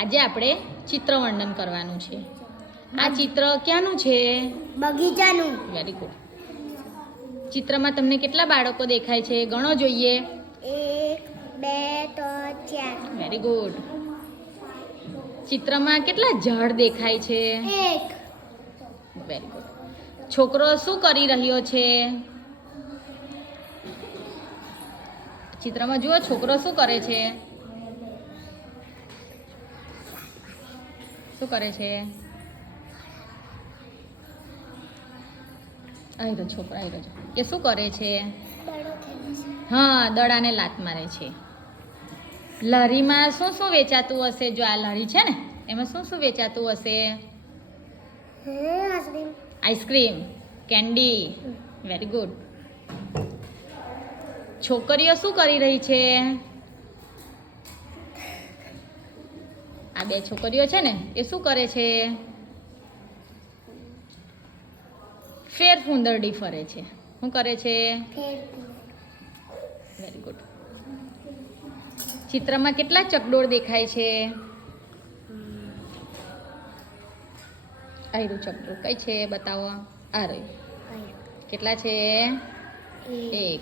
આજે આપણે ચિત્ર વર્ણન કરવાનું છે. આ ચિત્ર ક્યાંનું છે? બગીચાનું. Very good. ચિત્રમાં તમને કેટલા બાળકો દેખાય છે? ગણો જોઈએ. 1 2 3 4. Very good. ચિત્રમાં કેટલા ઝાડ દેખાય છે? 1. Very good. છોકરો શું કરી રહ્યો છે? ચિત્રમાં જુઓ, છોકરો શું કરે છે? શું કરે છે? આયરો છોકરો આયરો છે. એ શું કરે છે? હા, દડાને લાત મારે છે. લારીમાં શું શું વેચાતું હશે? જો આ લારી છે ને, એમાં શું શું વેચાતું હશે? Ice cream, candy. Very good. છોકરીઓ શું કરી રહી છે? આ બે છોકરીઓ છે ને, એ શું કરે છે? ફેરફૂંદરડી ફરે છે. શું કરે છે? Very good. ચિત્રમાં કેટલા ચકડોળ દેખાય છે? આ રહ્યું ચકડોળ. કઈ છે બતાવો? આ રહ્યું. કેટલા છે? 1.